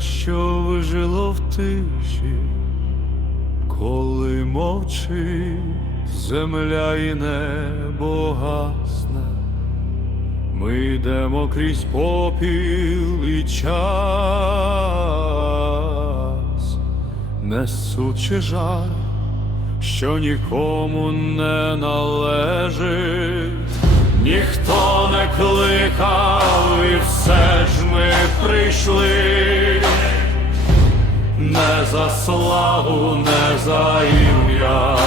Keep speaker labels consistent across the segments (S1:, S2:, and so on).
S1: що вижило в тиші, коли мовчить земля і небо гасне, ми йдемо крізь попіл і час, несучи жаль, що нікому не належить. Ніхто не кликав, і все ж ми прийшли за славу, не за ім'я.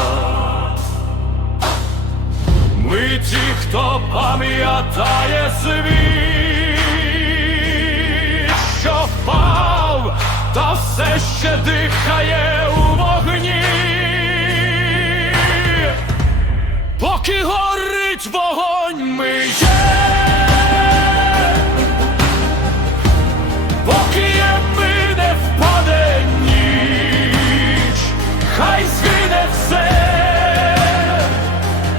S1: Ми ті, хто пам'ятає світ, що впав, та все ще дихає у вогні. Поки горить вогонь, ми є.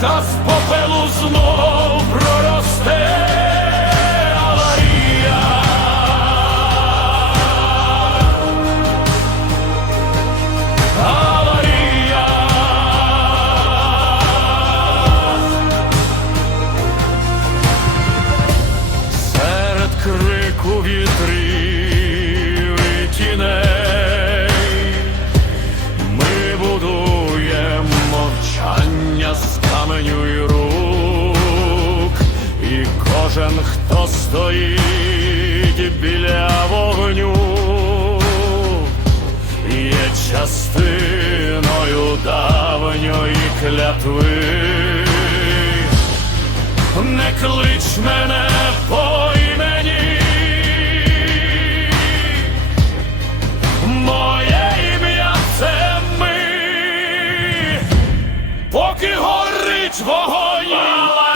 S1: Та з попелу знов проросте. Серед крику вітрів ми будуємо мовчання і рук, і кожен, хто стоїть біля вогню, є частиною давньої клятви, не клич мене по імені. Моє ім'я це ми, поки гори. Вогонь!